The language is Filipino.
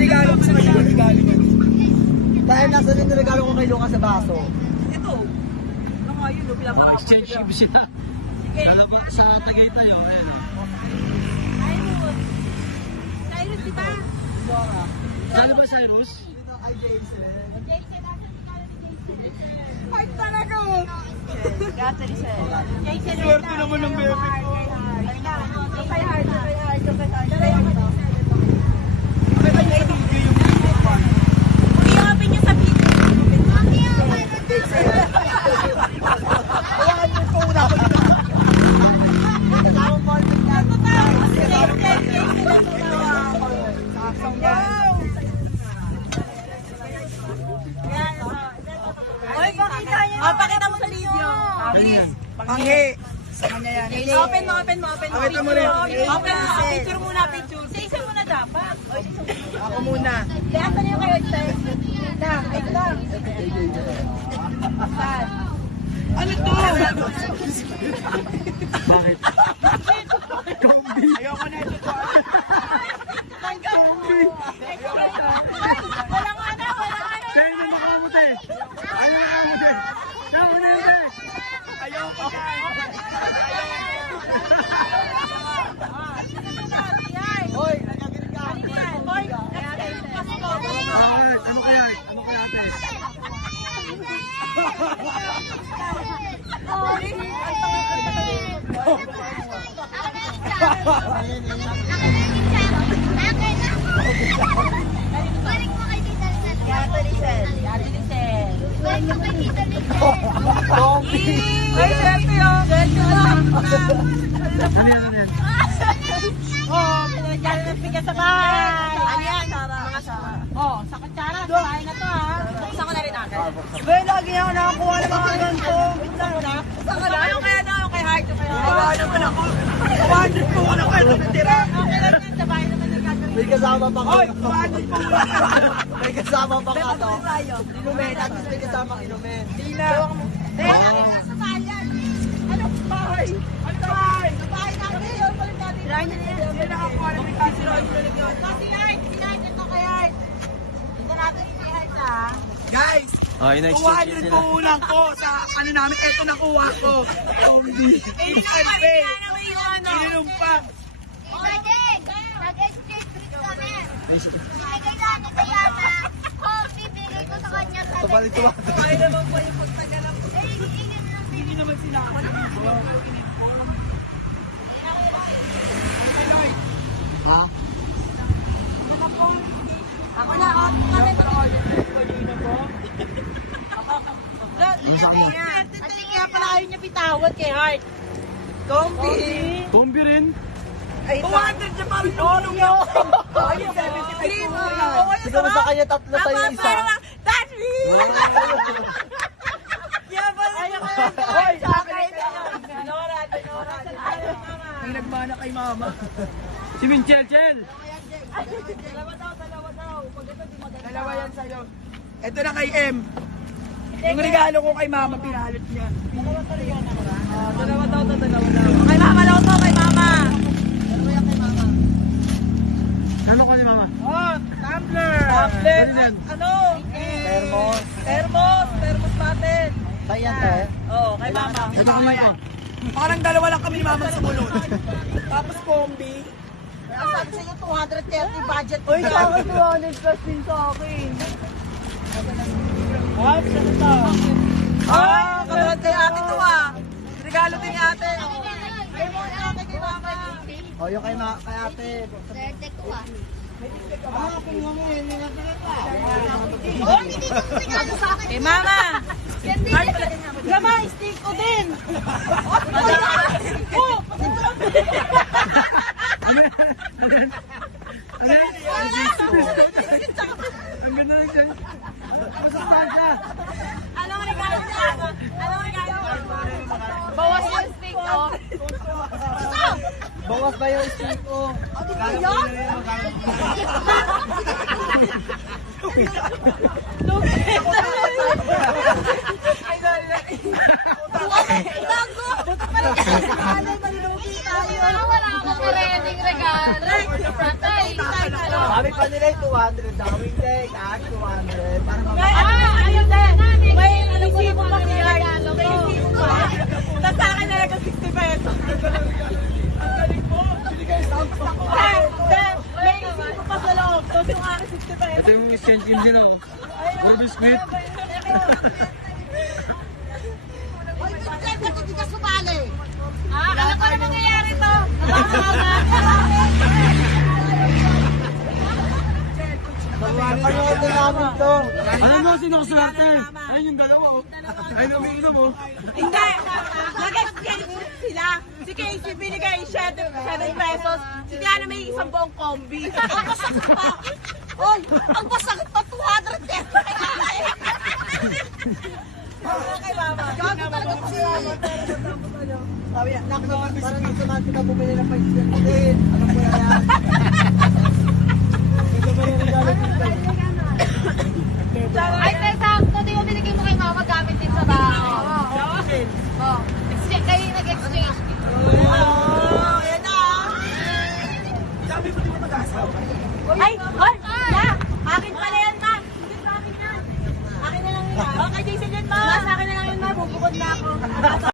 regalo ko sa kanya, regalo niya. Dahil nasa rin regalo ko kay Lucas sa baso. Ito. Ano nga yun, pinapakapos ko siya. Sila. Lalabas sa tagay tayo. Cyrus, di ba? Saan ba Cyrus? Ay, talaga mo. Jason. Swerte naman ng bebe ko. Kay Hard. Iyapin niyo sa video. Oy, pakita niya. Pakita mo sa video. Please. Panghi. Sa kanya yan. Open mo. Pakita mo rin. Open mo. Picture muna. Sa isa muna dapat. Ako muna. Lahat na niyo kayo. Ito lang. Ano to? Bakit? Ayoko na ito. Wala nga na. Sa'yo na makamuti. Ayaw makamuti. Sa'yo na yun eh. Ayoko na. Hoy, nagagin ka. Hoy, Bakit? Ano kaya? Ano kaya ate? Balik mo kay Tita Lizette. Balik mo kay Tita Lizette. Zombie. Ay, swerte yun. Swerte lang. Ano yan? Oh, pinagyan ng bigas sa bahay. Ano yan? Mga sara. Oh, sa kutsara. Sa bahay na to ha. Buksan ko na rin agad. Ba, lagi ako nakakuha ng mga ganito. Buksan ko na. Ano kaya na? Kay Heart. Kawa naman ako. 200 po wala ko ito natira. Okay lang yan. Sa bahay naman yung gagawin. May kasama pa ka. Hoy, 200 po wala ka. May kasama pa ka to. Inumin. At least may kasama inumin. Tina. Sa bayan. Anong bahay? Ano bahay? Sa bahay natin. Yung balik natin. Try niya na yan. May nakakuha na may kasiro. Kasi Heart. Pinahit ito kay Heart. Ito natin si Heart ha. Guys, Oh, yun 200 po ulang ko sa ano namin. Ito nakuha ko. Ininom pa. Nag-exchange trip kami. Binigay namin sa Yama. Oh, bibigay ko sa kanya sa Ito. Kaya naman po yung pagtaganap. Hindi naman sila. Ha? Ako na, ako kami. Kasi kaya pala ayaw niya pitawad kay Heart. Tombi. Tumbi rin. 200 siya parang nulong yun. Ayun, 75 po yan. Siguro sa kanya tatlo sa'yo isa. That's me! Kaya pala ayaw ko yan. Hoy, sa akin ito. Dinora. May nagmana kay mama. Si Minchel. Dalawa daw. Pag ito di maganda. Dalawa yan sa'yo. Ito na kay M. Yung regalo ko kay mama, pinalot niya. Dalawa daw. Kay mama daw to, kay mama. Ano ko ni mama? Oh, tumbler. Tablet. Ano yan? Ano? Thermos. Thermos natin. Sa'yo yan tayo. Oo, kay mama. Kay mama yan. Parang dalawa lang kami ni mama sumunod. Tapos kombi. Sabi sa'yo 230 budget. Uy, sa akin 200 plus din sa akin. What? Saan ito? Kamulat kay ate to ah. Regalo din ni ate. Kay mo ate kay mama. Oh, yung kay ate. Swerte ko ah. Oh, hindi ko regalo sa akin. Kay mama. Gama, steak ko din. Oh, Ang ganda lang dyan. Masustansya. anong regalo niya? Anong regalo? Bawas yung steak ko. Bawas ba yung steak ko? Ano ba yun? Bago! Parang malulugi tayo. Wala akong reading regalo. Patay. Sabi pa nila yung 200 daw. Hindi, cash 200. Para Ayun din. May isipo pa si Art. May isipo pa. Tapos sa akin nalaga 60 pesos. Ang galing mo. May isipo pa sa loob. Tapos yung akin 60 pesos. Ito yung exchange game nila, oh. All biscuit. Uy, Vincent, ba't hindi ka sumali? Alam ko na mangyayari to. Napanood na namin to. Alam mo, sino ko swerte? Ayun yung dalawa, oh. Ayun ang umiinom, oh. Hindi. Nag-exchange sila. Si Casey binigay 7 pesos. Si Diana may isang buong kombi. Ang masakit pa. Oy, ang masakit pa 200 pesos. Okay, mama. Gago talaga po siya. Sabi, parang nagsumat ka bumili ng pagsisin. Alam ko na yan. Ito ba yung regalo dito? Ay, Tessa, hindi mo binigay mo kay mama gamit din sa bahay. Oo. Exchange, kayo yung nag-exchange. Ayan na. Ay, hoy! Ya! Akin pala yan, ma! Hindi sa akin yan. Akin na lang yan. Okay, Jason yan, ma! Sa akin na lang yan, ma. Bubukod na ako.